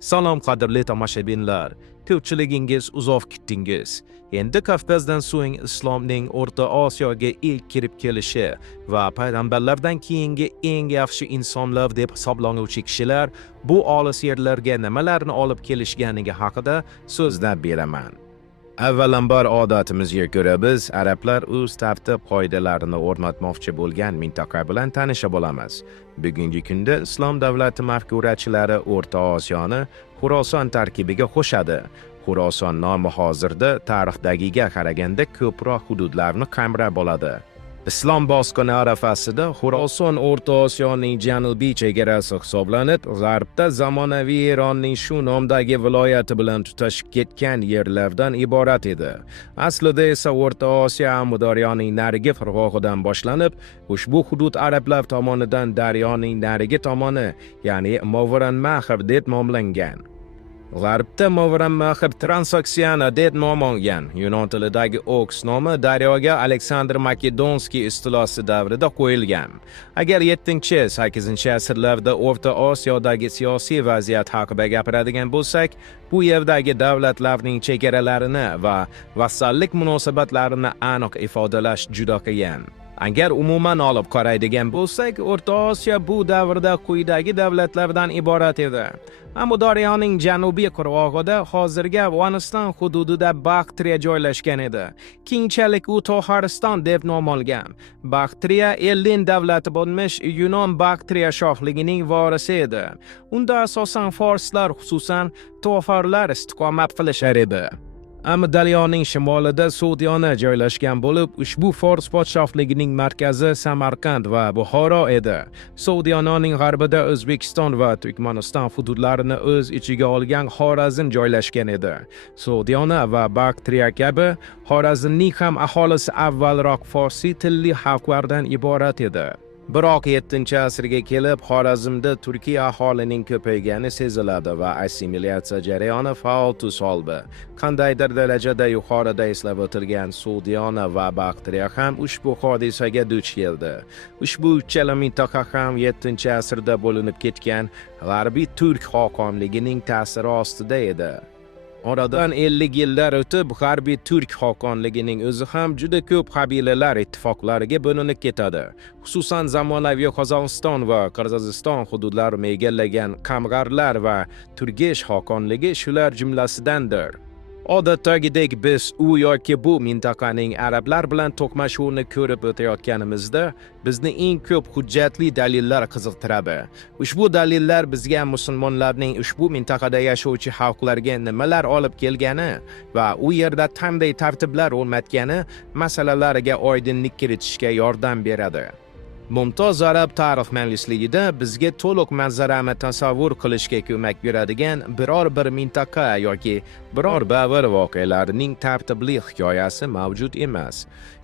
Salom qadrli tomoshabinlar, ko'pchiligingiz uzoq kutdingiz. Endi Kavkazdan so'ng islomning O'rta Osiyoga ilk kirib kelishi va payg'ambarlardan keyingi eng yaxshi insonlar deb hisoblanuvchi kishilar bu olis yerlarga nimalarni olib kelishganligi haqida so'zlab beraman. Avvalambor odatimizga ko'ra biz arablar o'z tartib qoidalarini o'rnatmoqchi bo'lgan mintaqa bilan tanisha olamiz. Bugungi kunda islom davlati mafkurachilari O'rta Osiyoni Xuroson tarkibiga qo'shadi. Xuroson nomi hozirda tarixdagiga qaraganda ko'proq hududlarni qamrab oladi. Islom bosqini arafasida Xuroson O'rta Osiyoning janubiy chegarasi hisoblanib, g'arbda zamonaviy Eronning shu nomdagi viloyati bilan tutashib ketgan yerlardan iborat edi. Aslida esa O'rta Osiyo Amudaryoning narigi qirg'og'idan boshlanib, ushbu hudud arablar tomonidan daryoning narigi tomoni, ya'ni Movarannahr deb nomlangan. G'arbda Movarannahr Transoksiana deb nom olgan. Yunon tilidagi Oks nomi daryoga Aleksandr Makedonskiy istilosi davrida qo'yilgan. Agar 7-8 asrlarda O'rta Osiyodagi siyosiy vaziyat haqida gapiradigan bo'lsak, bu yerdagi davlatlarning chegaralarini va vassallik munosabatlarini aniq ifodalash juda qiyin. Agar umuman olib qaraydigan bo'lsak, O'rta Osiyo bu davrda quyidagi davlatlardan iborat edi. Amudaryoning janubiy qirg'og'ida hozirgi Afg'oniston hududida Baktriya joylashgan edi. Keyinchalik u Tohariston deb nom olgan. Baktriya Ellin davlati bo'lmish Yunon Baktriya shohligining vorisi edi. Unda asosan forslar, xususan tofarlar istiqomat qilishar edi. Amudaryoning shimolida Sudiyona joylashgan bo'lib, ushbu Fors podshohligining markazi Samarqand va Buxoro edi. Sudiyonaning g'arbida O'zbekiston va Turkmaniston hududlarini o'z ichiga olgan Xorazm joylashgan edi. Sudiyona va Baktriya kabi Xorazmning ham aholisi avvalroq forsiy tilli xalqlardan iborat edi. Biroq 7-asrga kelib Xorazmda turkiy aholining ko'paygani seziladi va assimilyatsiya jarayoni faol tus oldi. Qandaydir darajada yuqorida eslab o'tilgan Sudiyona va Baktriya ham ushbu hodisaga duch keldi. Ushbu uchala mintaqa ham 7-asrda bo'linib ketgan g'arbiy turk xoqonligining ta'siri ostida edi. Oradan 50 yillar o'tib, g'arbiy turk xoqonligining o'zi ham juda ko'p qabilalar ittifoqlariga bo'linib ketadi. Xususan zamonaviy Qozog'iston va Qirg'iziston hududlarini egallagan Qamg'arlar va Turgesh xoqonligi shular jumlasidandir. Odatdagidek biz u yoki bu mintaqaning arablar bilan to'qnashuvini ko'rib o'tayotganimizda bizni eng ko'p hujjatli dalillar qiziqtiradi. Ushbu dalillar bizga musulmonlarning ushbu mintaqada yashovchi xalqlarga nimalar olib kelgani va u yerda qanday tartiblar o'rnatgani masalalariga oydinlik kiritishga yordam beradi. Mumtoz arab tarixmanligida bizga to'liq manzarani tasavvur qilishga ko'mak beradigan biror bir mintaqa yoki biror davr voqealarining tartibli hikoyasi mavjud emas.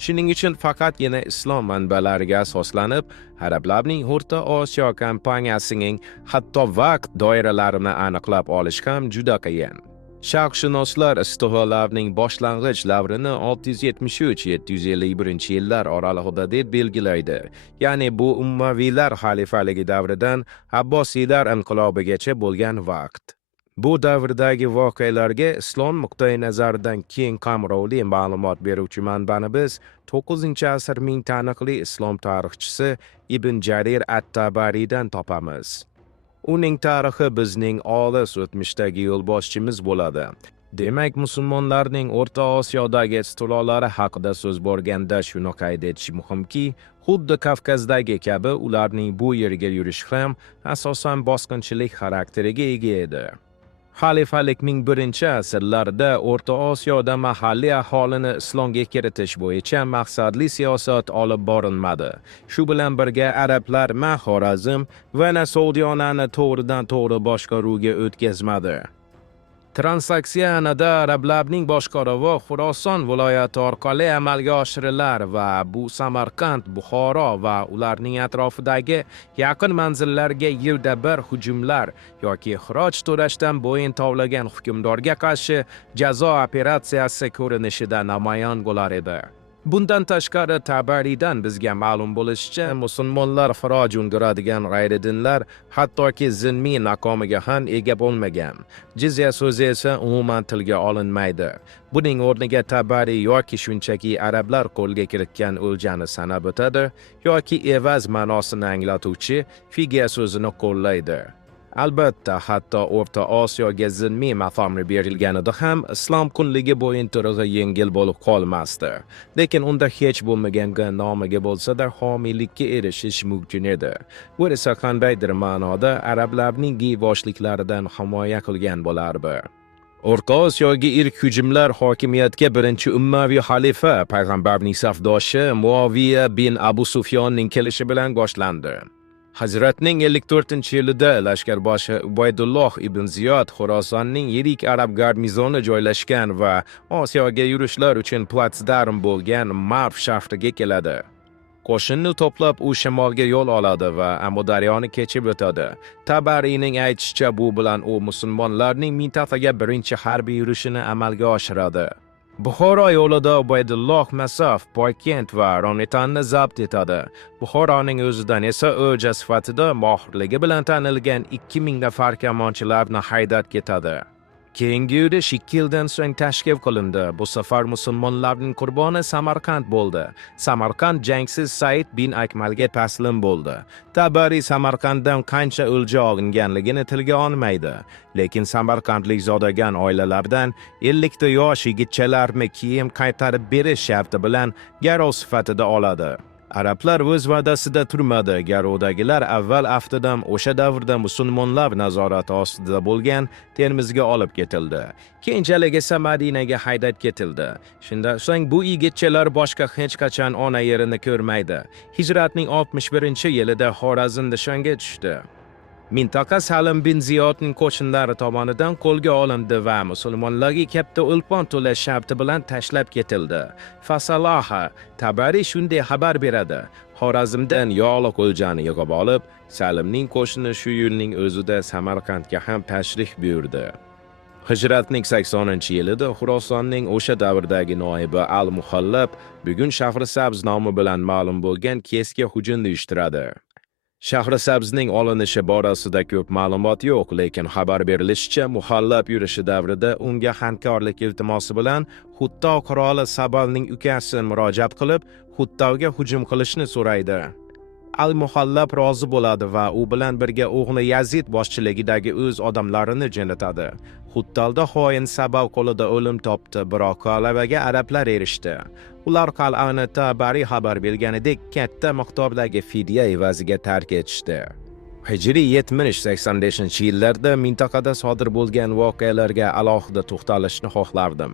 Shuning uchun faqatgina islom manbalariga asoslanib, arablarning O'rta Osiyo kampaniyasining hatto vaqt doiralarini aniqlab olish ham juda qiyin. Sharqshunoslar istiholarning boshlang'ich davrini 673-751 yillar oralig'ida deb belgilaydi. Ya'ni bu Ummaviylar xalifaligi davridan Abbosiylar inqilobigacha bo'lgan vaqt. Bu davrdagi voqealarga islom nuqtai nazaridan keng qamrovli ma'lumot beruvchi manbamiz 9-asrning taniqli islom tarixchisi Ibn Jarir at-Tabariydan topamiz. Uning tarixi bizning olis o'tmishdagi yo'lboshchimiz bo'ladi. Demak, musulmonlarning O'rta Osiyodagi istilolari haqida so'z borganda shuni qayd etish muhimki, xuddi Kavkazdagi kabi ularning bu yerga yurishi ham asosan bosqinchilik xarakteriga ega edi. Xalifalikning 1-asrlarida O'rta Osiyoda mahalliy aholini islomga kiritish bo'yicha maqsadli siyosat olib borilmadi. Shu bilan birga arablar Xorazm va Sudiyonani to'g'ridan-to'g'ri boshqaruvga o'tkazmadi. Transaksiyanada arablarning boshqaruvi Xuroson viloyati orqali amalga oshirilar va bu Samarqand, Buxoro va ularning atrofidagi yaqin manzillarga yilda bir hujumlar yoki xiroj to'lashdan bo'yin tovlagan hukmdorga qarshi jazo operatsiyasi ko'rinishida namoyon bo'lar edi. Bundan tashqari Tabaridan bizga ma'lum bo'lishicha, musulmonlar farojun ko'radigan g'ayri dinlar hattoki zilmiy maqomiga ham ega bo'lmagan. Jizya so'zi esa umuman tilga olinmaydi. Buning o'rniga Tabari yoki shunchaki arablar qo'lga kiritgan o'ljani sanab o'tadi, yoki evaz ma'nosini anglatuvchi figya so'zini qo'llaydi. Albatta, hatto O'rta Osiyoga zilmiy maqomni berilganida ham islom kunligi bo'yin-turig'i yengil bo'lib qolmasdi. Lekin unda hech bo'lmaganga nomiga bo'lsa-da homiylikka erishish mumkin edi. Bu esa qandaydir ma'noda arablarning g'iyvoshliklaridan himoya qilgan bo'lardi. O'rta Osiyoga ilk hujumlar hokimiyatga birinchi ummaviy xalifa, payg'ambarning safdoshi Muaviya bin Abu Sufyonning kelishi bilan boshlandi. Hazratning 54-yilida lashkarboshi Ubaydulloh ibn Ziyod Xorasonning yirik arab garnizoni joylashgan va Osiyoga yurishlar uchun platsdarm bo'lgan Marv shahriga keladi. Qo'shinni to'plab u shimolga yo'l oladi va Amudaryoni kechib o'tadi. Tabariyning aytishicha, bu bilan u musulmonlarning mintaqaga birinchi harbiy yurishini amalga oshiradi. Buxoro yo'lida Ubaydulloh Masof, Poykent va Romitanni zabt etadi. Buxoroning o'zidan esa o'lja sifatida mohirligi bilan tanilgan 2000 nafar kamonchilarni haydab ketadi. Keyingi yurish 2 yildan so'ng tashkil qilindi. Bu safar musulmonlarning qurboni Samarqand bo'ldi. Samarqand jangsiz Said bin Akmalga taslim bo'ldi. Tabari Samarqanddan qancha o'lja olinganligini tilga olmaydi. Lekin samarqandlik zodagan oilalardan 50 ta yosh yigitchalarni kiyim qaytarib berish sharti bilan garov sifatida oladi. Arablar o'z va'dasida turmadi. Garovdagilar avval aftidan o'sha davrda musulmonlar nazorati ostida bo'lgan Termizga olib ketildi. Keyinchalik esa Madinaga haydab ketildi. Shundan so'ng bu yigitchalar boshqa hech qachon ona yerini ko'rmaydi. Hijratning 61-yilida Xorazm nishonga tushdi. Mintaqa Salim bin Ziyodning qo'shinlari tomonidan qo'lga olindi va musulmonlarga katta o'lpon to'lash sharti bilan tashlab ketildi. Fasalaha Tabari shunday xabar beradi. Xorazmdan yog'liq o'ljani yig'ib olib, Salimning qo'shini shu yilning o'zida Samarqandga ham tashrif buyurdi. Hijratning 80-yilida Xorasonning o'sha davrdagi noibi Al-Muhallab bugun Shahrisabz nomi bilan ma'lum bo'lgan kesga hujumni uyushtiradi. Shahrisabzning olinishi borasida ko'p ma'lumot yo'q, lekin xabar berilishicha, Muhallab yurishi davrida unga hamkorlik iltimosi bilan Xutto qiroli Sabalning ukasi murojaat qilib, Xuttoga hujum qilishni so'raydi. Al-Muhallab rozi bo'ladi va u bilan birga o'g'li Yazid boshchiligidagi o'z odamlarini jo'natadi. Xuttalda xoin Sabal qo'lida o'lim topdi, biroq g'alabaga arablar erishdi. Ular qal'ani Tabari xabar berganidek katta miqdordagi fidya evaziga tark etishdi. Hijriy 70-85-yillarda mintaqada sodir bo'lgan voqealarga alohida to'xtalishni xohlardim.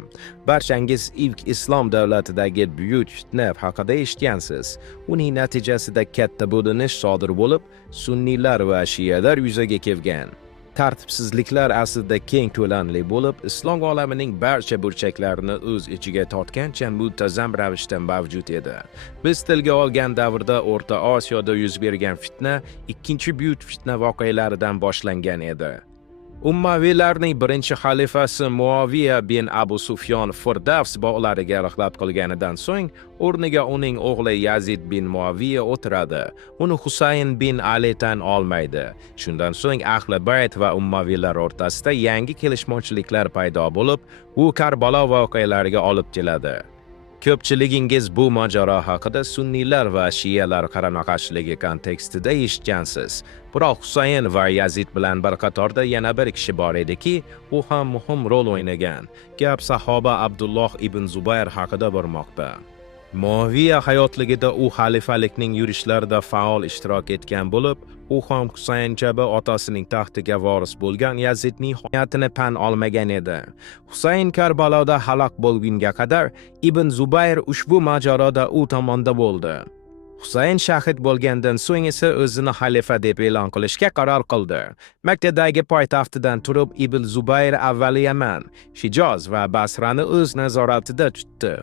Barchangiz ilk islom davlatidagi buyuk fitna haqida eshitgansiz. Uning natijasida katta bo'linish sodir bo'lib, sunniylar va shiyalar yuzaga kelgan. Tartibsizliklar aslida keng ko'lamli bo'lib, islom olamining barcha burchaklarini o'z ichiga tortgancha muntazam ravishda mavjud edi. Biz tilga olgan davrda O'rta Osiyoda yuz bergan fitna ikkinchi buyuk fitna voqealaridan boshlangan edi. Ummaviylarning birinchi xalifasi Muaviya bin Abu Sufyon Firdavs bog'lariga rihlat qilganidan so'ng o'rniga uning o'g'li Yazid bin Muaviya o'tiradi. Uni Husayn bin Ali tan olmaydi. Shundan so'ng Ahli Bayt va Ummaviylar o'rtasida yangi kelishmovchiliklar paydo bo'lib, u Karbalo voqealariga olib keladi. Ko'pchiligingiz bu mojaro haqida sunniylar va shiyalar qarindoshiligi kontekstida eshitgansiz. Biroq Husayn va Yazid bilan bir qatorda yana bir kishi bor ediki, u ham muhim rol o'ynagan. Gap sahoba Abdulloh ibn Zubayr haqida bormoqda. Muaviya hayotligida u xalifalikning yurishlarida faol ishtirok etgan bo'lib, u ham Husayn kabi otasining taxtiga voris bo'lgan Yazidning hayotini tan olmagan edi. Husayn Karbaloda halok bo'lgunga qadar Ibn Zubayr ushbu mojaroda u tomonda bo'ldi. Husayn shahid bo'lgandan so'ng esa o'zini xalifa deb e'lon qilishga qaror qildi. Makkadagi poytaxtidan turib Ibn Zubayr avvali Yaman, Shijoz va Basrani o'z nazoratida tutdi.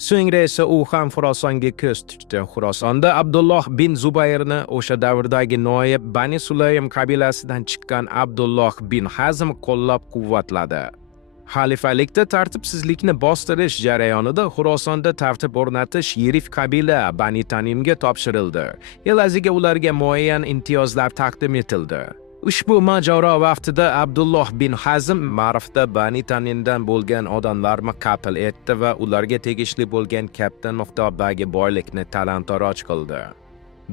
So'ngra esa u ham Xorasonga ko'z tutdi. Xorasonda Abdulloh bin Zubayrni o'sha davrdagi noyib Bani Sulaym qabilasidan chiqqan Abdulloh bin Hazm qo'llab-quvvatladi. Xalifalikda tartibsizlikni bostirish jarayonida Xurosonda tartib o'rnatish yirik qabila Bani Tanimga topshirildi. Elaziga ularga muayyan imtiyozlar taqdim etildi. Ushbu mojaro vaqtida Abdulloh bin Hazm Ma'rifda Bani Tanimdan bo'lgan odamlarni qatl etdi va ularga tegishli bo'lgan katta miqdordagi boylikni talon-toroj qildi.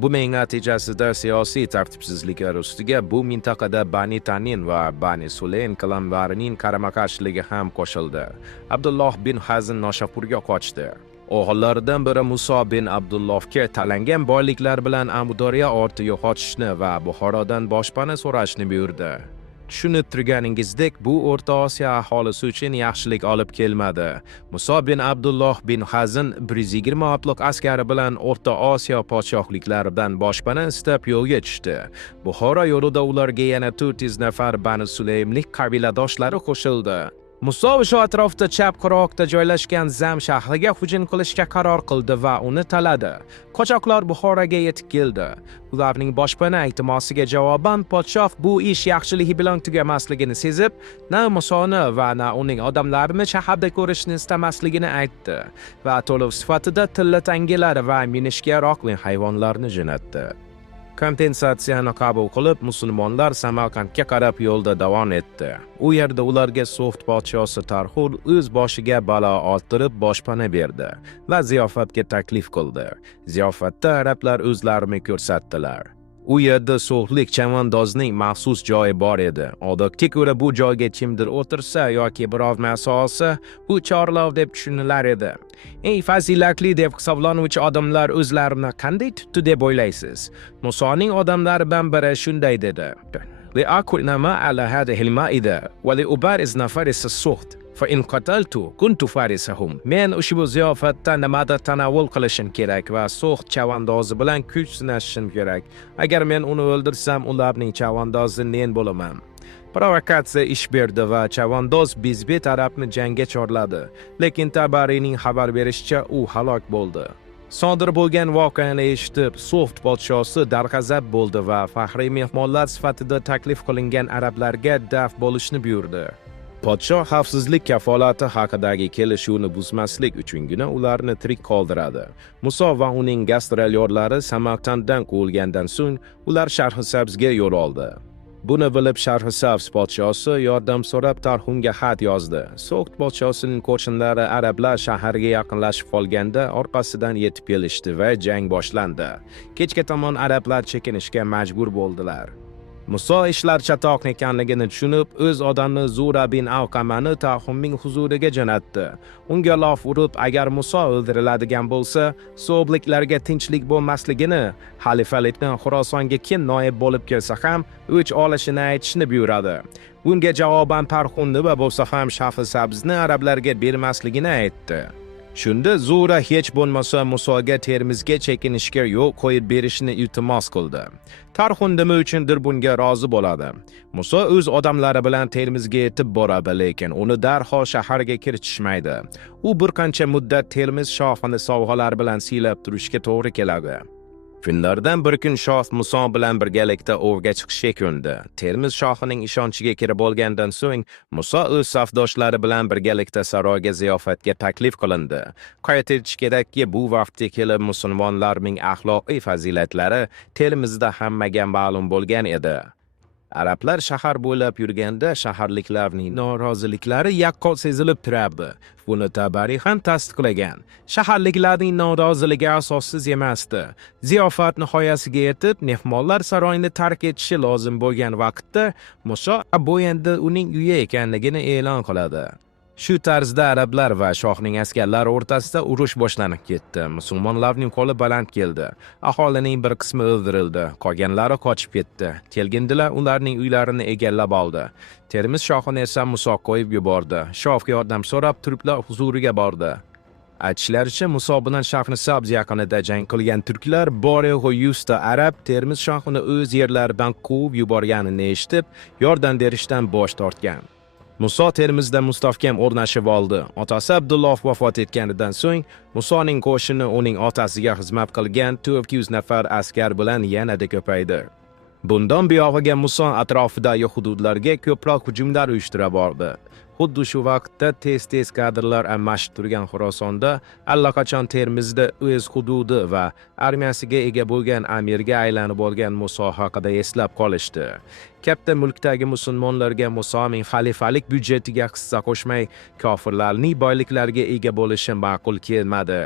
Buning natijasida siyosiy tartibsizliklar ustiga bu mintaqada Bani Tanin va Bani Sulaym qalamlarining qarama-qarshiligi ham qo'shildi. Abdulloh bin Hazm Noshapurga qochdi. O'g'illaridan biri Muso bin Abdullohga talangan boyliklar bilan Amudoriya ortiga qochishni va Buxorodan boshpana so'rashni buyurdi. Tushunib turganingizdek, bu O'rta Osiyo aholisi uchun yaxshilik olib kelmadi. Muso bin Abdulloh bin Hazm 120 otliq askari bilan O'rta Osiyo podshohliklaridan boshpana istab yo'lga tushdi. Buxoro yo'lida ularga yana 400 nafar Bani Sulaymlik qabiladoshlari qo'shildi. Muso o'sha atrofda chap qirg'oqda joylashgan Zam shahriga hujum qilishga qaror qildi va uni taladi. Qochoqlar Buxoroga yetib keldi. Ularning boshpana iltimosiga javoban podshoh bu ish yaxshiligi bilan tugamasligini sezib, na Musoni va na uning odamlarini shaharda ko'rishni istamasligini aytdi va to'lov sifatida tilla tangalar va minishga yaroqli hayvonlarni jo'natdi. Kompensatsiyani qabul qilib, musulmonlar Samarqandga qarab yo'lda davom etdi. U yerda ularga So'g'd podshosi Tarxur o'z boshiga balo orttirib boshpana berdi va ziyofatga taklif qildi. Ziyofatda arablar o'zlarini ko'rsatdilar. U yerda so'g'dlik chavandozning maxsus joyi bor edi. Odatga ko'ra bu joyga kimdir o'tirsa yoki birov narsa olsa, u chorlov deb tushunilar edi. Eng fazilatli deb hisoblanuvchi odamlar o'zlarini qanday tutdi deb o'ylaysiz? Musoning odamlaridan biri shunday dedi: "Li'akulna ma'ala hadhihi al-ma'ida wa li'ubariz nafaris as-suht." فَإِنْ قَتَلْتُ كُنْتُ فَارِسَهُمْ. Men ushbu ziyofatda nimadir tanovul qilishim kerak va So'g'd chavandozi bilan kuch sinashim kerak. Agar men uni o'ldirsam, ularning chavandozi men bo'laman. Provokatsiya ish berdi va chavandoz Bizbet arabni jangga chorladi. Lekin Tabarining xabar berishicha, u halok bo'ldi. Sodir bo'lgan voqeani eshitib, So'g'd podshosi darg'azab bo'ldi va faxriy mehmonlar sifatida taklif qilingan arablarga daf bo'lishni buyurdi. Podshoh xavfsizlik kafolati haqidagi kelishuvni buzmaslik uchungina ularni tirik qoldiradi. Muso va uning gastrolyorlari Samarqanddan quvilgandan so'ng ular Sharhisabzga yo'l oldi. Buni bilib Sharhisabz podshosi yordam so'rab Tarxunga xat yozdi. So'g'd podshosining qo'shinlari arablar shaharga yaqinlashib qolganda orqasidan yetib kelishdi va jang boshlandi. Kechga tomon arablar chekinishga majbur bo'ldilar. Muso ishlar chatoq ekanligini tushunib, o'z odamni Zura bin Alqamani Tarxunning huzuriga jo'natdi. Unga lof urib, agar Muso o'ldiriladigan bo'lsa, so'g'dliklarga tinchlik bo'lmasligini, xalifalikdan Xurosonga kim noib bo'lib kelsa ham o'ch olishini aytishni buyuradi. Bunga javoban Tarxun nima bo'lsa ham Sharhisabzni arablarga bermasligini aytdi. Shunda Zura hech bo'lmasa Musoga Termizga chekinishga yo'l qo'yib berishni iltimos qildi. Tarxun nima uchundir bunga rozi bo'ladi. Muso o'z odamlari bilan Termizga yetib boradi, lekin uni darhol shaharga kiritishmaydi. U bir qancha muddat Termiz shohini sovg'alar bilan siylab turishga to'g'ri keladi. Kunlardan bir kun shoh Muso bilan birgalikda ovga chiqishga ko'ndi. Termiz shohining ishonchiga kirib olgandan so'ng Muso o'z safdoshlari bilan birgalikda saroyga ziyofatga taklif qilindi. Qayd etish kerakki, bu vaqtga kelib musulmonlarning axloqiy fazilatlari Termizda hammaga ma'lum bo'lgan edi. Arablar shahar bo'ylab yurganda shaharliklarning noroziliklari yaqqol sezilib turardi. Buni Tabari ham tasdiqlagan. Shaharliklarning noroziligi asossiz emasdi. Ziyofat nihoyasiga yetib, mehmonlar saroyni tark etishi lozim bo'lgan vaqtda Muso bu endi uning uyi ekanligini e'lon qiladi. Shu tarzda arablar va shohning askarlari o'rtasida urush boshlanib ketdi. Musulmonlarning qo'li baland keldi. Aholining bir qismi o'ldirildi, qolganlari qochib ketdi. Kelgindilar ularning uylarini egallab oldi. Termiz shohini esa Muso qo'yib yubordi. Shoh yordam so'rab turklar huzuriga bordi. Aytishlaricha, Muso bilan Sharhisabz yaqinida jang qilgan turklar Borego Yusta arab Termiz shohini o'z yerlaridan quvib yuborganini eshitib, yordam berishdan bosh tortgan. Muso Termizda mustahkam o'rnashib oldi. Otasi Abdulloh vafot etganidan so'ng Musoning qo'shini uning otasiga xizmat qilgan 400 nafar askar bilan yanada ko'paydi. Bundan buyog'iga Muso atrofidagi hududlarga ko'proq hujumlar uyushtira bordi. Xuddi shu vaqtda tez kadrlar almashib turgan Xorasonda allaqachon Termizda o'z hududi va armiyasiga ega bo'lgan amirga aylanib olgan Muso haqida eslab qolishdi. Katta mulkdagi musulmonlarga Musoning xalifalik byudjetiga hissa qo'shmay, kofirlarning boyliklariga ega bo'lishi ma'qul kelmadi.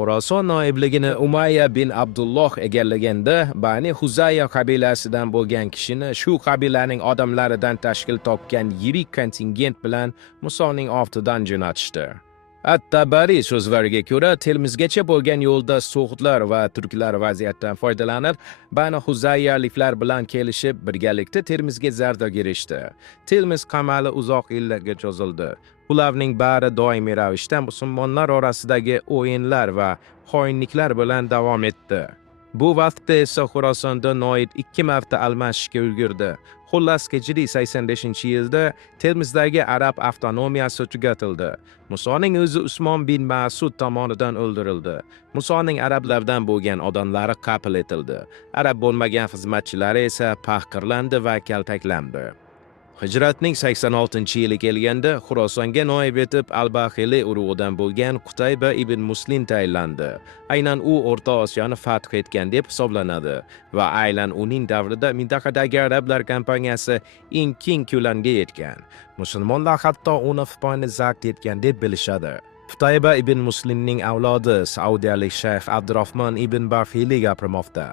Xorason noibligini Umayya bin Abdulloh egallaganda, Bani Huzayya qabilasidan bo'lgan kishini shu qabilaning odamlaridan tashkil topgan yirik kontingent bilan Musoning ortidan jo'natishdi. At-Tabari so'zlariga ko'ra, Termizgacha bo'lgan yo'lda so'g'dlar va turklar vaziyatdan foydalanib, Bani Huzayyaliklar bilan kelishib, birgalikda Termizga zarda girishdi. Termiz qamali uzoq yillarga cho'zildi. Ularning bari doimiy ravishda musulmonlar orasidagi o'yinlar va xoinliklar bilan davom etdi. Bu vaqtda esa Xorasonda Noid 2 marta almashishga ulgurdi. Xullas, Hijriy 85-yilda Termizdagi arab avtonomiyasi tugatildi. Musoning o'zi Usmon bin Mas'ud tomonidan o'ldirildi. Musoning arablardan bo'lgan odamlari qatl etildi. Arab bo'lmagan xizmatchilari esa tahqirlandi va kaltaklandi. Hijratning 86-yili kelganda Xorasonga noib etib Al-Bahili urug'idan bo'lgan Qutayba ibn Muslim tayinlandi. Aynan u O'rta Osiyoni fath etgan deb hisoblanadi va aynan uning davrida mintaqadagi arablar kompaniyasi eng keng ko'lamga yetgan. Musulmonlar hatto uni Xitoyni zabt etgan deb bilishadi. Qutayba ibn Muslimning avlodi saudiyalik shayx Abdurahmon ibn Bahili gapirmoqda.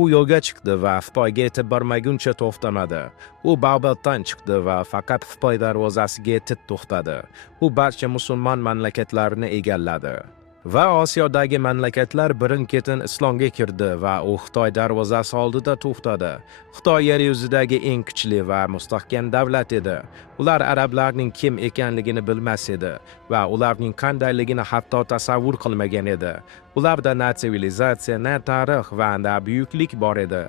U yo'lga chiqdi va Xitoyga yetib bormaguncha to'xtamadi. U Bag'doddan chiqdi va faqat Xitoy darvozasiga yetib to'xtadi. U barcha musulmon mamlakatlarini egalladi. Va Osiyodagi mamlakatlar birin-ketin islomga kirdi va u Xitoy darvozasi oldida to'xtadi. Xitoy yer yuzidagi eng kuchli va mustahkam davlat edi. Ular arablarning kim ekanligini bilmas edi va ularning qandayligini hatto tasavvur qilmagan edi. Ularda na sivilizatsiya, na tarix va na buyuklik bor edi.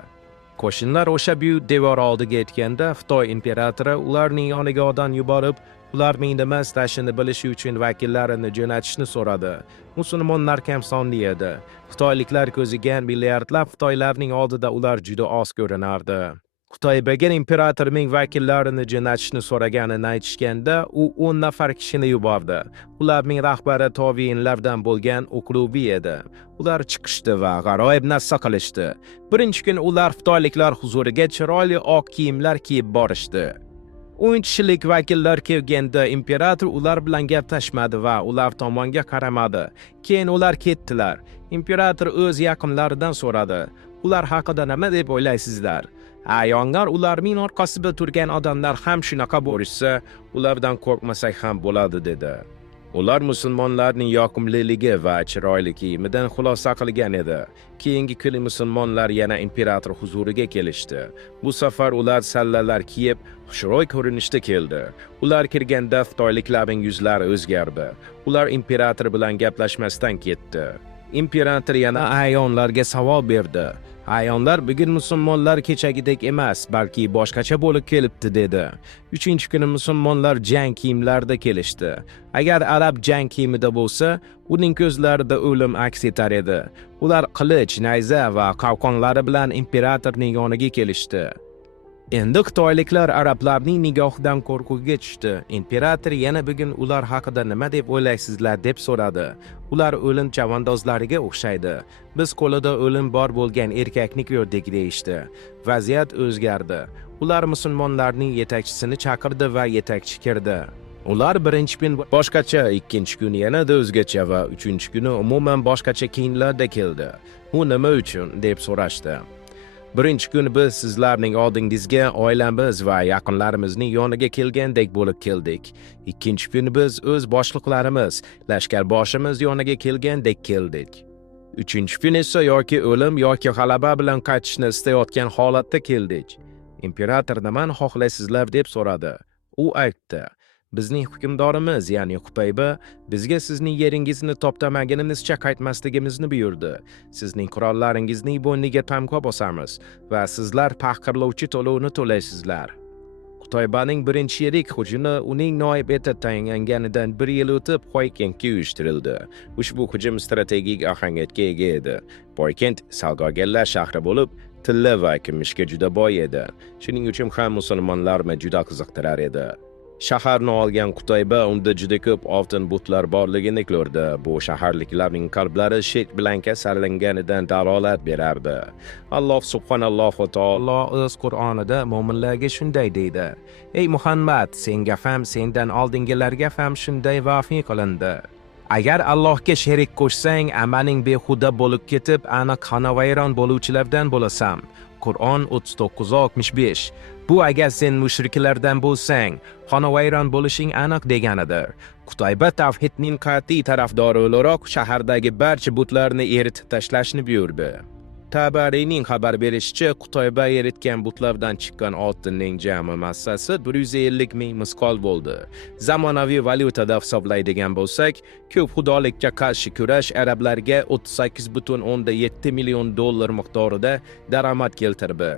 Qo'shinlar o'sha buyuk devor oldiga yetganda, Xitoy imperatori ularning yoniga odam yuborib, ularning nima istashini bilish uchun vakillarini jo'natishni so'radi. Musulmonlar kam sonli edi. Xitoyliklar ko'ziga milliardlab Xitoylarning oldida ular juda oz ko'rinardi. Xitoybaga imperatorning vakillarini jo'natishni so'raganini aytishganda, u 10 nafar kishini yubordi. Ularning rahbari tobiinlardan bo'lgan Uqrubi edi. Ular chiqishdi va g'aroyib narsa qilishdi. Birinchi kun ular xitoyliklar huzuriga chiroyli oq kiyimlar kiyib borishdi. 10 kishilik vakillar kelganda imperator ular bilan gaplashmadi va ular tomonga qaramadi. Keyin ular ketdilar. Imperator o'z yaqinlaridan so'radi: "Ular haqida nima deb o'ylaysizlar?" Ayonlar ularning orqasida turgan odamlar ham shunaqa bo'lsa, ulardan qo'rqmasak ham bo'ladi dedi. Ular musulmonlarning yoqimliligi va chiroyli kiyimidan xulosa qilgan edi. Keyingi kuni musulmonlar yana imperator huzuriga kelishdi. Bu safar ular sallalar kiyib, xushro'y ko'rinishda keldi. Ular kirganda xitoyliklarning yuzlari o'zgardi. Ular imperator bilan gaplashmasdan ketdi. Imperator yana ayonlarga savol berdi. Ayonlar bugun musulmonlar kechagidek emas, balki boshqacha bo'lib kelibdi dedi. 3-kuni musulmonlar jang kiyimlarida kelishdi. Agar arab jang kiyimida bo'lsa, uning ko'zlarida o'lim aks etar edi. Ular qilich, nayza va qalqonlari bilan imperatorning yoniga kelishdi. Endi xitoyliklar arablarning nigohidan qo'rquvga tushdi. Imperator yana bugun ular haqida nima deb o'ylaysizlar deb so'radi. Ular o'lim chavandozlariga o'xshaydi. Biz qo'lida o'lim bor bo'lgan erkakni ko'rdik deyishdi. Vaziyat o'zgardi. Ular musulmonlarning yetakchisini chaqirdi va yetakchi kirdi. Ular birinchi kun boshqacha, ikkinchi kun yanada o'zgacha va uchinchi kuni umuman boshqacha kiyimlarda keldi. U nima uchun deb so'rashdi. Birinchi kun biz sizlarning oldingizga oilamiz va yaqinlarimizning yoniga kelgandek bo'lib keldik. Ikkinchi kun biz o'z boshliqlarimiz, lashkarboshimiz yoniga kelgandek keldik. Uchinchi kun esa yoki o'lim yoki g'alaba bilan qaytishni istayotgan holatda keldik. Imperator nimani xohlaysizlar deb so'radi. U aytdi: "Bizning hukmdorimiz, ya'ni Qutayba, bizga sizning yeringizni toptamaganimizcha qaytmasligimizni buyurdi. Sizning qurollaringizning bo'yniga tamqo bosamiz va sizlar tahqirlovchi to'lovni to'laysizlar." Qutaybaning birinchi yirik hujumi uning noib etib tayinlanganidan 1 yil o'tib Poykentga uyushtirildi. Ushbu hujum strategik ahamiyatga ega edi. Poykent savdogarlar shahri bo'lib, tilla va kumushga juda boy edi. Shuning uchun ham musulmonlarni juda qiziqtirar edi. Shaharni olgan Qutayba unda juda ko'p oltin butlar borligini ko'rdi. Bu shaharliklarning qalblari shirk bilan kasallanganidan dalolat berardi. Alloh subhanallohu va taolo o'z Qur'onida mo'minlarga shunday deydi: "Ey Muhammad, senga ham, sendan oldingilarga ham shunday va'da qilindi. Agar Allohga sherik qo'shsang, amaling behuda bo'lib ketib, aniq xonavayron bo'luvchilardan bo'lasan." Qur'on 39:65. Bu agar sen mushriklardan bo'lsang, xonavayron bo'lishing aniq deganidir. Qutayba tavhidning qat'iy tarafdori o'laroq shahardagi barcha butlarni eritib tashlashni buyurdi. Tabariyning xabar berishicha, Qutayba eritgan butlardan chiqqan oltinning jami massasi 150 ming misqol bo'ldi. Zamonaviy valyutada hisoblaydigan bo'lsak, ko'p xudolikka qarshi kurash arablarga 38,7 million dollar miqdorida daromad keltirdi.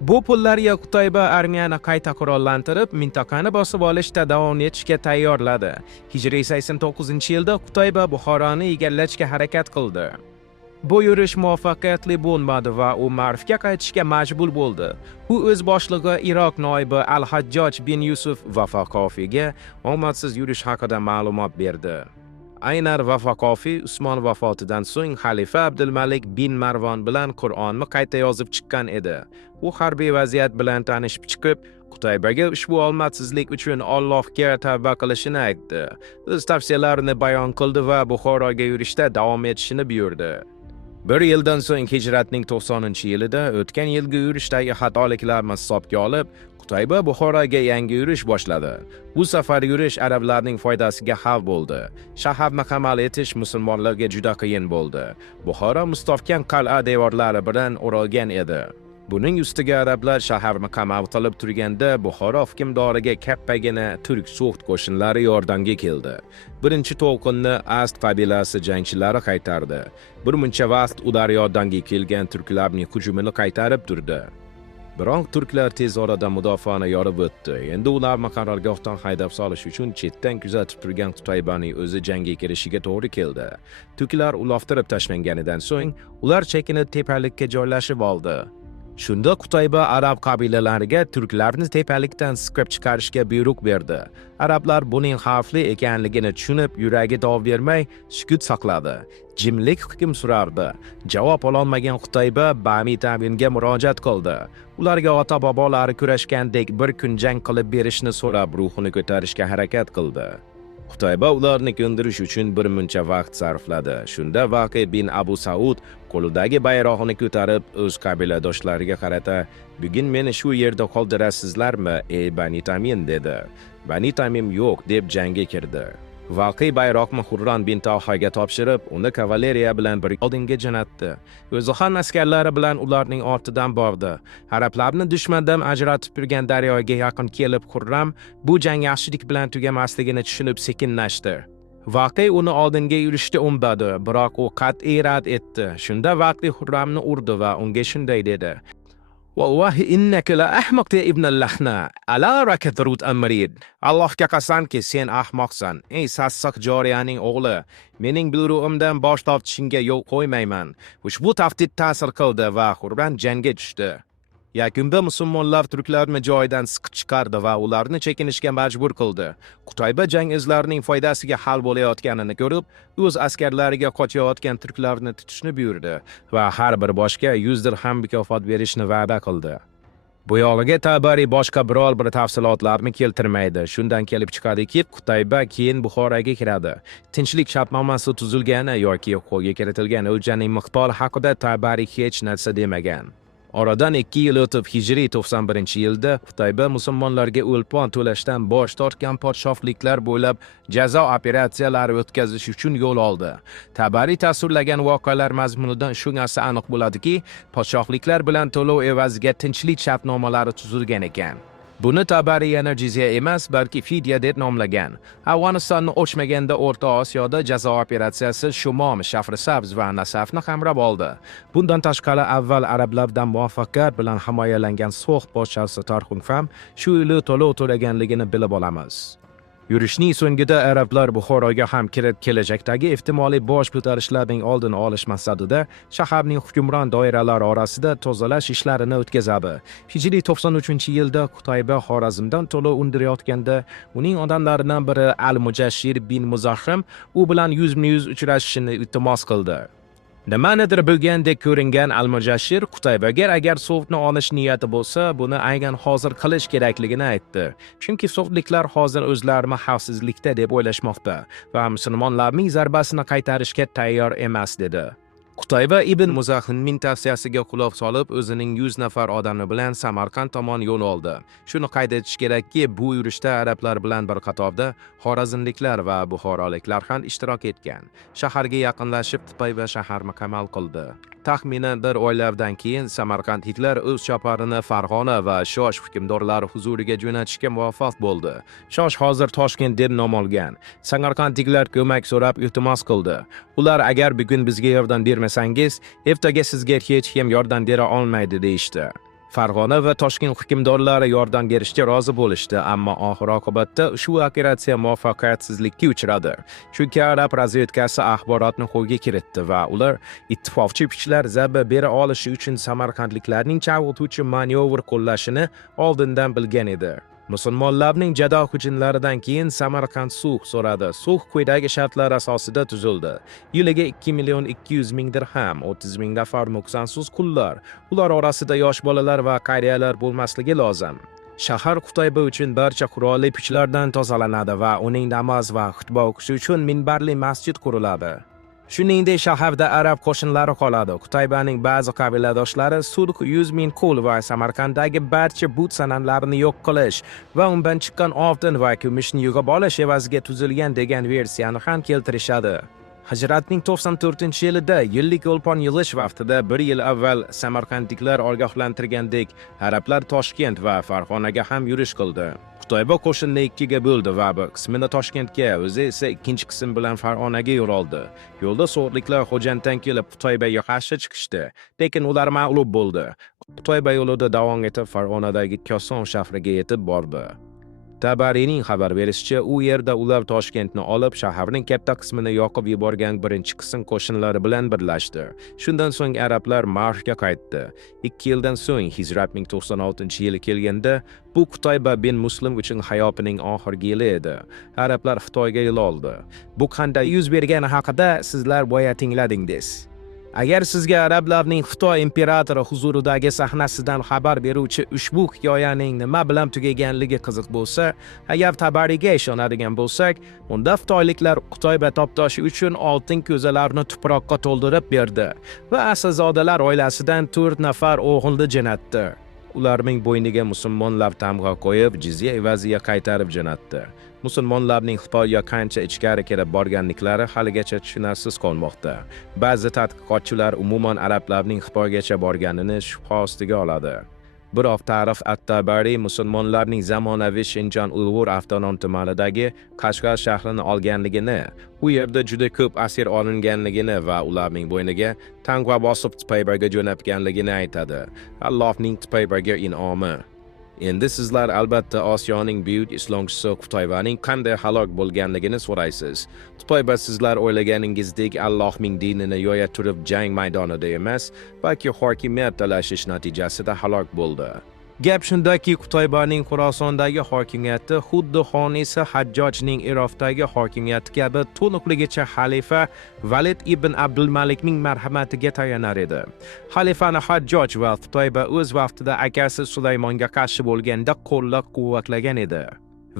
Bu pullarga Qutayba armiyani qayta qurollantirib, mintaqani bosib olishda davom etishga tayyorladi. Hijriy 89-yilda Qutayba Buxoroni egallashga harakat qildi. Bu yurish muvaffaqiyatli bo'lmadi va u Marvga qaytishga majbur bo'ldi. U o'z boshlig'i Iroq noibi Al-Hajjoj bin Yusuf Vafaqofiga omadsiz yurish haqida ma'lumot berdi. Aynar Vafaqofi Usmon vafotidan so'ng xalifa Abdulmalik bin Marvon bilan Qur'onni qayta yozib chiqqan edi. U harbiy vaziyat bilan tanishib chiqib, Qutaybaga ushbu omadsizlik uchun Allohga tavba qilishini aytdi. O'z tavsiyalarini bayon qildi va Buxoroga yurishda davom etishini buyurdi. Bir yildan so'ng hijratning 90-yilida o'tgan yilgi yurishdagi xatoliklarni hisobga olib, Qutayba Buxoroga yangi yurish boshladi. Bu safar yurish arablarning foydasiga hal bo'ldi. Shaharni qamal etish musulmonlarga juda qiyin bo'ldi. Buxoro mustahkam qal'a devorlari bilan o'ralgan edi. Buning ustiga arablar shaharni qamal qilib turganda Buxoro hukmdoriga kappagina turk so'xt qo'shinlari yordamga keldi. Birinchi to'lqinni Ast qabilasi jangchilari qaytardi. Bir muncha vaqt ular yordamga kelgan turklarning hujumini qaytarib turdi. Biroq turklar tez orada mudofaani yorib o'tdi. Endi ularni qarorgohdan haydab solish uchun chetdan kuzatib turgan Qutaybaning o'zi jangga kirishiga to'g'ri keldi. Turklar uloqtirib tashlanganidan so'ng, ular chekinib tepalikka joylashib oldi. Shunda Qutayba arab qabilalariga turklarni tepalikdan siqib chiqarishga buyruq berdi. Arablar buning xavfli ekanligini tushunib, yuragi dov bermay sukut saqladi. Jimlik hukm surardi. Javob ololmagan Qutayba Bami Taminga murojaat qildi. Ularga ota-bobolari kurashgandek bir kun jang qilib berishni so'rab, ruhini ko'tarishga harakat qildi. Qutayba ularni ko'ndirish uchun bir muncha vaqt sarfladi. Shunda Vaqi bin Abu Saud qo'lidagi bayrog'ini ko'tarib o'z qabiladoshlariga qarata, "Bugun meni shu yerda qoldirasizlarmi, ey Bani Tamin?" dedi. Bani Tamim yo'q deb jangga kirdi. Vaqi bayroqni Hurron bin Tawhaga topshirib, uni kavaleriya bilan bir oldinga jo'natdi. O'zi ham askarlari bilan ularning ortidan bordi. Arablarni dushmandan ajratib turgan daryoga yaqin kelib Hurram bu jang yaxshilik bilan tugamasligini tushunib sekinlashdi. Vaqi uni oldinga yurishga undadi, biroq u qat'iy rad etdi. Shunda Vaqi Hurramni urdi va unga shunday dedi: "Wallahi innaka la ahmaq ya ibn al-lahna, ala raka durud amrid." Allohga qasamki, sen ahmoqsan, ey sassiq joriyaning o'g'li. Mening buyruğimdan bosh tortishingga yo'l qo'ymayman. Ushbu tahdid ta'sir qildi va Hurram jangga tushdi. Yakunda musulmonlar turklarni joyidan siqib chiqardi va ularni chekinishga majbur qildi. Qutayba jang izlarining foydasiga hal bo'layotganini ko'rib, o'z askarlariga qochayotgan turklarni tutishni buyurdi va har bir boshga 100 dirham mukofot berishni va'da qildi. Bu yog'iga Tabari boshqa biror bir tafsilotlarni keltirmaydi. Shundan kelib chiqadiki, Qutayba keyin Buxoroga kiradi. Tinchlik shartnomasi tuzilgani yoki qo'lga kiritilgan o'ljaning miqdori haqida Tabari hech narsa demagan. Oradan 2 yil o'tib Hijriy 91-yilda Qutayba musulmonlarga o'lpon to'lashdan bosh tortgan podshohliklar bo'ylab jazo operatsiyalari o'tkazish uchun yo'l oldi. Tabari tasvirlagan voqealar mazmunidan shu narsa aniq bo'ladiki, podshohliklar bilan to'lov evaziga tinchlik shartnomalari tuzilgan ekan. Buni Tabari yana jizya emas, balki fidya deb nomlagan. Afg'onistonni ochmaganda O'rta Osiyoda jazo operatsiyasi Shumom, Shafrisabz va Nasafni qamrab oldi. Bundan tashqari avval arablardan muvaffaqiyat bilan himoyalangan So'x podshosi Tarxunfam shu yili to'lov to'laganligini bilib olamiz. Yurishning so'ngida arablar Buxoroga ham kirib, kelajakdagi ehtimoliy bosh ko'tarishlarning oldini olish maqsadida shaharning hukmron doiralari orasida tozalash ishlarini o'tkazadi. Hijriy 93-yilda Qutayba Xorazmdan to'lov undirayotganda uning odamlaridan biri Al-Mujashshir bin Muzahhim u bilan yuzma-yuz uchrashishni iltimos qildi. Nimanidir bilgandek ko'ringan Al-Mujashshir Qutaybaga agar sovutni olish niyati bo'lsa, buni aynan hozir qilish kerakligini aytdi. Chunki sovutliklar hozir o'zlarini xavfsizlikda deb o'ylashmoqda va musulmonlarning zarbasini qaytarishga tayyor emas dedi. Qutayba ibn Muzahhimning tavsiyasiga quloq solib, o'zining 100 nafar odami bilan Samarqand tomon yo'l oldi. Shuni qayd etish kerakki, bu yurishda arablar bilan bir qatorda xorazmliklar va buxoroliklar ham ishtirok etgan. Shaharga yaqinlashib, Qutayba shaharni qamal qildi. Taxminan bir oylardan keyin Samarqandliklar o'z choparini Farg'ona va Shosh hukmdorlari huzuriga jo'natishga muvaffaq bo'ldi. Shosh hozir Toshkent deb nom olgan. Samarqandliklar ko'mak so'rab iltimos qildi. Ular agar bugun bizga yordam bermasangiz, ertaga sizga hech kim yordam bera olmaydi deyishdi. Farg'ona va Toshkent hukmdorlari yordam berishga rozi bo'lishdi, ammo oxir-oqibatda ushbu operatsiya muvaffaqiyatsizlikka uchradi. Chunki arab razvedkasi axborotni qo'lga kiritdi va ular ittifoqchi kuchlar zarba bera olishi uchun samarqandliklarning chavutuvchi manyovr qo'llashini oldindan bilgan edi. Musulmonlarning jado hujumlaridan keyin Samarqand sulh so'radi. Sulh quyidagi shartlar asosida tuzildi. Yiliga 2.200.000 dirham, 30.000 nafar nuqsonsiz qullar, ular orasida yosh bolalar va qariyalar bo'lmasligi lozim. Shahar Qutayba uchun barcha qurolli kuchlardan tozalanadi va uning namoz va xutba o'qishi uchun minbarli masjid quriladi. Shuningdek, shaharda arab qo'shinlari qoladi. Qutaybaning ba'zi qabiladoshlari sulh 100.000 qul va Samarqanddagi barcha but sanamlarini yo'q qilish va undan chiqqan oltin va kumushni yig'ib olish evaziga tuzilgan degan versiyani ham keltirishadi. Hijratning 94-yilida yillik o'lpon yig'ish vaqtida 1 yil avval Samarqandliklar ogohlantirgandek, arablar Toshkent va Farg'onaga ham yurish qildi. Qutayba qo'shinni ikkiga bo'ldi va bir qismini Toshkentga, o'zi esa ikkinchi qism bilan Farg'onaga yo'l oldi. Yo'lda so'g'liklar Xo'janddan kelib Qutaybaga qarshi chiqishdi, lekin ular mag'lub bo'ldi. Qutayba yo'lida davom etib Farg'onadagi Koson shahriga yetib bordi. Tabarining xabar berishicha, u yerda ular Toshkentni olib, shaharning katta qismini yoqib yuborgan birinchi qism qo'shinlari bilan birlashdi. Shundan so'ng arablar marshga qaytdi. 2 yildan so'ng Hijratning 96-yili kelganda, bu Qutayba bin Muslim uchun hayotining oxirgi yili edi. Arablar Xitoyga yo'l oldi. Bu qanday yuz bergani haqida sizlar boya tingladingiz. Agar sizga arablarning Xitoy imperatori huzuridagi sahnasidan xabar beruvchi ushbu hikoyaning nima bilan tugaganligi qiziq bo'lsa, agar Tabariga ishonadigan bo'lsak, unda xitoyliklar Qutayba toptoshi uchun oltin ko'zalarni tuproqqa to'ldirib berdi va aslzodalar oilasidan 4 nafar o'g'ilni jo'natdi. Ularning bo'yniga musulmonlar tamg'a qo'yib, jizya evaziga qaytarib jo'natdi. Musulmonlarning Xitoyga qancha ichkari kirib borganliklari haligacha tushunarsiz qolmoqda. Ba'zi tadqiqotchilar umuman arablarning Xitoygacha borganini shubha ostiga oladi. Biroq tarix At-Tabari musulmonlarning zamonaviy Shinjon Uyg'ur avtonom tumanidagi Qashqar shahrini olganligini, u yerda juda ko'p asir olinganligini va ularning bo'yniga tangva bosib Qutaybaga jo'natganligini aytadi. Allohning Qutaybaga in'omi. Endi sizlar albatta Osiyoning buyuk islomchisi Qutaybaning qanday halok bo'lganligini so'raysiz. Qutayba sizlar o'ylaganingizdek Allohning dinini yo'ya turib jang maydonida emas, balki hokimiyat talashish natijasida halok bo'ldi. Gap shundaki, Qutaybaning Xorasondagi hokimiyati xuddi xonisi Hajjojning Iroqdagi hokimiyati kabi to'liqligicha xalifa Valid ibn Abdulmalikning marhamatiga tayanar edi. Xalifani Hajjoj va Qutayba o'z vaqtida akasi Sulaymonga qarshi bo'lganda qo'llab-quvvatlagan edi.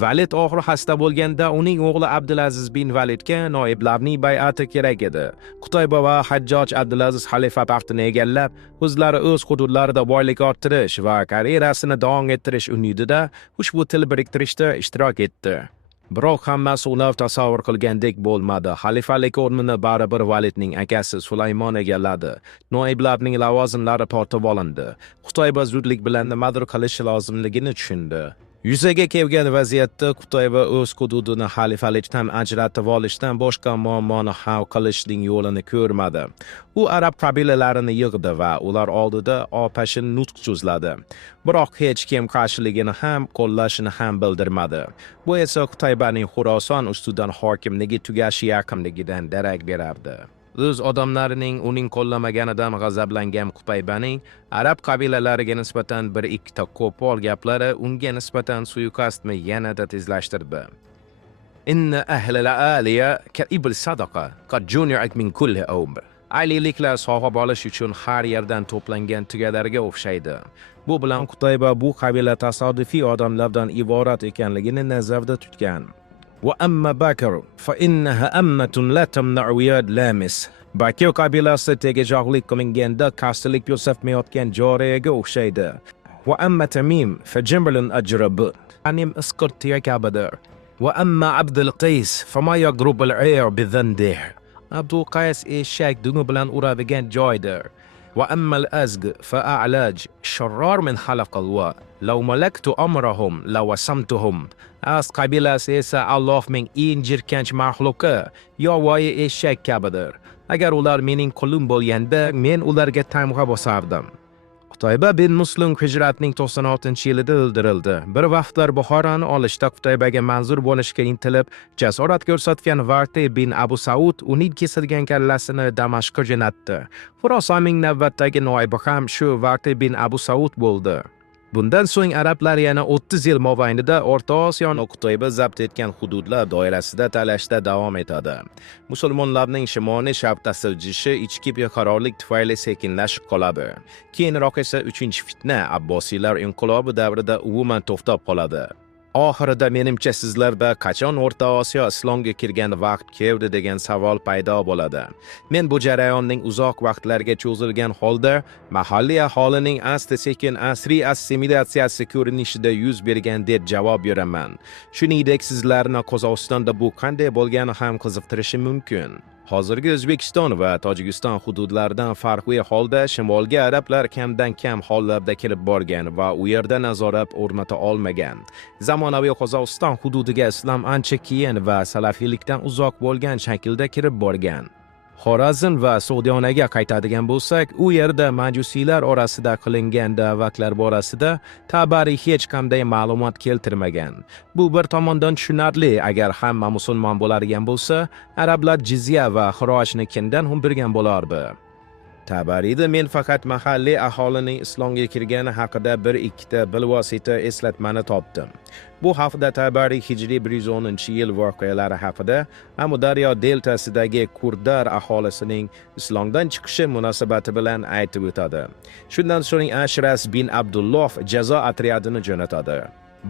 Valid oxir xasta bo'lganda uning o'g'li Abdulaziz bin Validga noiblarning bay'ati kerak edi. Qutayba va Hajjoj Abdulaziz xalifa taxtini egallab, o'zlari o'z hududlarida boylik orttirish va karyerasini davom ettirish umidida ushbu til biriktirishda ishtirok etdi. Biroq hammasi ular tasavvur qilgandek bo'lmadi. Xalifalik o'rnini baribir Validning akasi Sulaymon egalladi. Noiblarning lavozimlari tortib olindi. Qutayba zudlik bilan nimadir qilishi lozimligini tushundi. Yuzaga kelgan vaziyatda Xitoy va o'z hududini xalifalikdan ajratib olishdan boshqa muammoni hal qilishning yo'lini ko'rmadi. U arab qabilalarini yig'di va ular oldida opashin nutq so'zladi. Biroq hech kim qarshiligini ham qo'llashini ham bildirmadi. Bu esa Xitoyning Xuroson ustidan hokimligi tugashi yaqinligidan darak berardi. O'z odamlarining uning qo'llamaganidan g'azablangan Qutaybaning arab qabilalariga nisbatan bir ikkita qo'pol gaplari unga nisbatan suiqasdni yanada tezlashtirdi. Inna ahlal aliya ka'ibl sadaqa qad juni'at min kulli umr. Ayliliklar sog'ib olish uchun har yerdan to'plangan tugalarga o'xshaydi. Bu bilan Qutayba bu qabila tasodifiy odamlardan iborat ekanligini nazarda tutgan. وأما بكر فإنها أمة لا تمنع وياد لامس. Bakir qabilasi tegajog'lik qilinganda qarshilik ko'rsatmayotgan joriyaga o'xshaydi. Va amma Tamim fajimlun ajrabun. Anim isqirtiya kabidir. Va amma Abdul Qays fama yaqrub al-ayr bizandih. Abdul Qays eshak dungi bilan uradigan joydir. Va amma al-azg fa a'laj sharrar min halaq al-wa. Law malaktu amrahum law wasamtuhum. Az qabilasi esa Allohning eng jirkanch maxluqi, yovvoyi eshak kabidir. Agar ular mening qulim bo'lganda, men ularga tamg'a bosardim. Qutayba bin Muslim hijratning 96-yilida o'ldirildi. Bir vaqtlar Buxoroni olishda Qutaybaga manzur bo'lishga intilib, jasorat ko'rsatgan Vartay bin Abu Saud uning kesilgan kallasini Damashqqa jo'natdi. Xurosonning navbatdagi noibi ham shu Vartay bin Abu Saud bo'ldi. Bundan so'ng arablar yana 30 yil mobaynida O'rta Osiyoni Qutayba zabt etgan hududlar doirasida talashda davom etadi. Musulmonlarning shimoliy sharqda siljishi ichki beqarorlik tufayli sekinlashib qoladi. Keyinroq esa 3-fitna Abbosiylar inqilobi davrida umuman to'xtab qoladi. Oxirida menimcha sizlarda qachon O'rta Osiyo islomga kirgan vaqt keldi degan savol paydo bo'ladi. Men bu jarayonning uzoq vaqtlarga cho'zilgan holda mahalliy aholining asta-sekin asriy assimilyatsiyasi ko'rinishida yuz bergan deb javob beraman. Shuningdek, sizlarni Qozog'istonda bu qanday bo'lgani ham qiziqtirishi mumkin. Hozirgi O'zbekiston va Tojikiston hududlaridan farqli holda shimolga arablar kamdan kam hollarda kirib borgan va u yerda nazorat o'rnata olmagan. Zamonaviy Qozog'iston hududiga islom ancha keyin va salafiylikdan uzoq bo'lgan shaklda kirib borgan. Xorazm va Sug'diyonaga qaytadigan bo'lsak, u yerda majusiylar orasida qilingan da'vatlar borasida Tabari hech qanday ma'lumot keltirmagan. Bu bir tomondan tushunarli, agar hamma musulmon bo'ladigan bo'lsa, arablar jizya va xirojni kimdan undirgan bo'lardi. Tabarida men faqat mahalliy aholining islomga kirgani haqida bir ikkita bilvosita eslatmani topdim. Bu hafta Tabari hijriy 110-yil voqealari haqida Amudaryo deltasidagi kurdlar aholisining islomdan chiqishi munosabati bilan aytib o'tadi. Shundan so'ng Ashras bin Abdulloh jazo otryadini jo'natadi.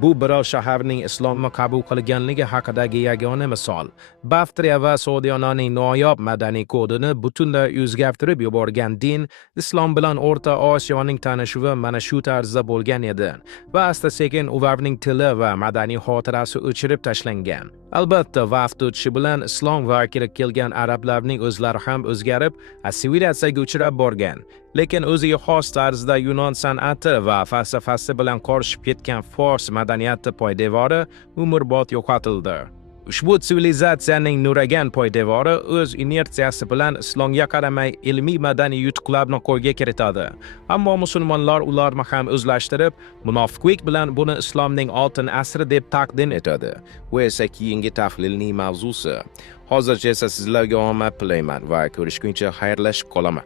Bu biror shaharning islomni qabul qilganligi haqidagi yagona misol. Bavtriya va Sogdiyonaning noyob madaniy kodini butunlay o'zgartirib yuborgan din islom bilan O'rta Osiyoning tanishuvi mana shu tarzda bo'lgan edi va asta-sekin ularning tili va madaniy xotirasi o'chirib tashlangan. Albatta, vaqt o'tishi bilan islom vakili kelgan arablarning o'zlari ham o'zgarib, assimilyatsiyaga uchrab borgan. Lekin o'ziga xos tarzda Yunon san'ati va falsafasi bilan qorishib ketgan Fors madaniyati poydevori umrbod yo'qotildi. Ushbu sivilizatsiyaning nuragan poydevori o'z inertsiyasi bilan islomga qaramay ilmiy madaniy yutuqlarni qo'lga kiritadi. Ammo musulmonlar ularni ham o'zlashtirib, munofiqlik bilan buni islomning oltin asri deb taqdim etadi. Bu esa keyingi tahlilning mavzusi. Hozircha esa sizlarga omad tilayman va ko'rishguncha xayrlashib qolaman.